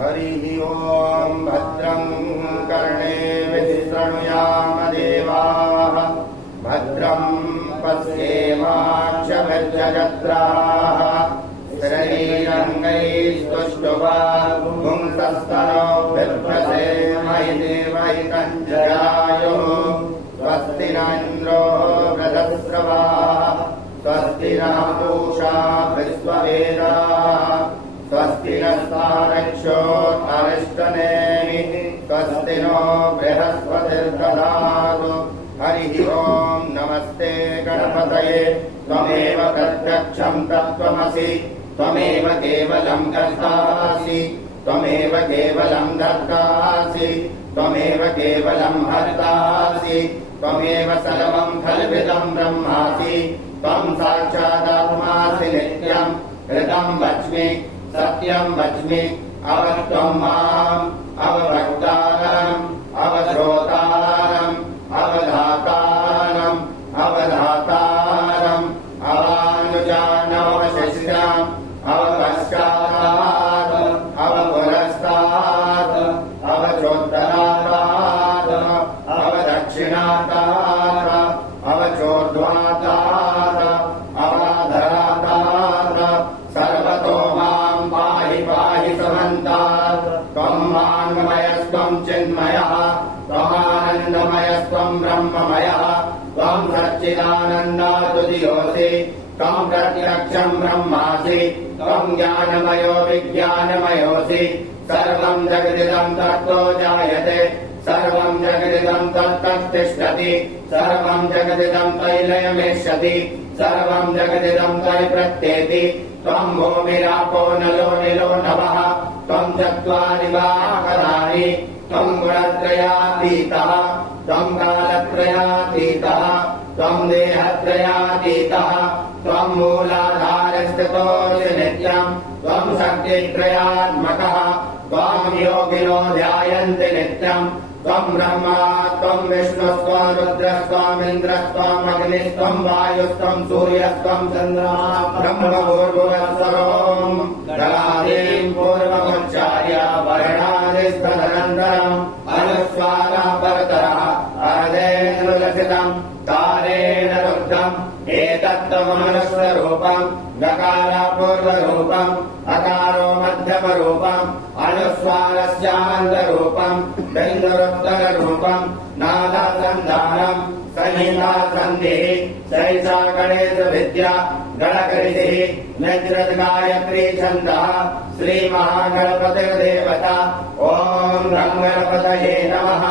हरिः ओम् भद्रं कर्णेभिः शृणुयाम देवाः भद्रं पश्येमाक्षभिर्यजत्राः स्थिरैरङ्गैस्तुष्टुवागुंसस्तनोभिर्भसेमहि देवहितं जयायुः स्वस्ति न इन्द्रो वृधस्रवाः स्वस्ति नः पूषा विश्ववेदाः स्वस्ति नस्तारक्षो अरिष्टनेमिः स्वस्ति नो बृहस्पतिर्दधातु हरिः ओम् नमस्ते गणपतये त्वमेव प्रत्यक्षं तत्त्वमसि त्वमेव केवलं कर्तासि त्वमेव केवलं धर्तासि त्वमेव केवलं हर्तासि त्वमेव सर्वं खल्विदं ब्रह्मासि त्वं साक्षादात्मासि नित्यं हृदं वच्मि सत्यं वच्मि अवत्वं माम् अवभक्तारम् अवश्रोतारम् अवधातारम् अवधातारम् अवानुजानवशिष्याम् अवपश्चातात् अवपुरस्तात् अवचोत्तरात् अवदक्षिणातात् अवचोर्ध्वातात् अवाधरातात् सर्वतो मां पाहि पाहि समन्तात् त्वं मान्मयस्त्वं चिन्मयः त्वमानन्दमयस्त्वं ब्रह्ममयः त्वं सच्चिदानन्दाद्वितीयोऽसि त्वं प्रत्यक्षं ब्रह्मासि त्वं ज्ञानमयो विज्ञानमयोऽसि सर्वं जगदिदं तत्तो जायते सर्वं जगदिदं तत्तत्तिष्ठति सर्वं जगदिदं तैलयमेष्यति सर्वं जगदिदं तैप्रत्येति त्वं भूमिरापो नलो निलो नभः त्वं चत्वारि वाहकराणि त्वं गुणत्रयातीतः त्वं कालत्रयातीतः त्वं देहत्रयातीतः त्वं मूलाधारस्थितोऽसि नित्यं त्वं शक्तित्रयात्मकः त्वं योगिनो ध्यायन्ति नित्यं त्वं ब्रह्मा त्वं विष्णुस्त्वं रुद्रस्त्वमिन्द्रस्त्वम् अग्निस्त्वं वायुस्त्वं सूर्यस्त्वं चन्द्रमा ब्रह्मभूर्भुवस्सरोम् दलादीं पूर्वमुच्चार्य वर्णादिस्तदनन्तरम् अनुस्वारः परतरः अर्धेन्दुलसितम् तारेण रुद्धम् एतत्त्वमनुस्वरूपम् गकारापूर्वरूपम् अकारो मध्यमरूपम् अनुस्वारस्यान्तरूपम् बिन्दुरुत्तररूपम् नादासन्धानम् संहितासन्धिः सैषा गणेशविद्या गणकरिषिः निज्रद्गायत्री छन्दः श्रीमहागणपतिर्देवता ॐ गणपतये नमः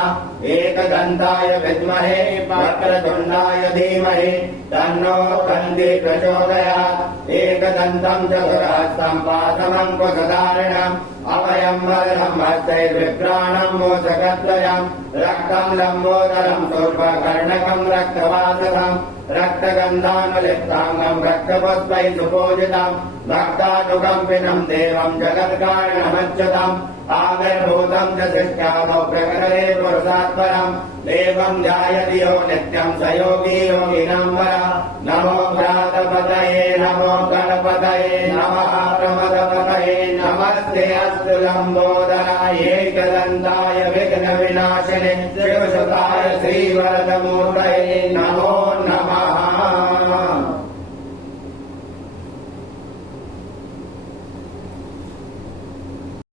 एकदन्ताय विद्महे वक्रतुण्डाय धीमहि तन्नो दन्ती प्रचोदयात् एकदन्तं चतुरहस्तं पाशमङ्कुशधारिणम् अभयं वरदं हस्तैर्विभ्राणं मोचकद्वयं रक्तं लम्बोदरं शूर्पकर्णकं रक्तवाससं रक्तगन्धानुलिप्ताङ्गं रक्तपुष्पैः सुपूजितं भक्तानुकम्पिनं देवं जगत्कारणमच्युतम् आविर्भूतं च शिष्यादौ प्रकटले पुरुषात्परम् देवं ध्यायति यो नित्यं स योगी योगिनां वर नमो व्रातपतये नमो गणपतये नमः प्रमदपतये नमस्ते अस्तु लम्बोदराय एकदन्ताय विघ्नविनाशिने शिवसुताय श्रीवरदमूर्तये नमो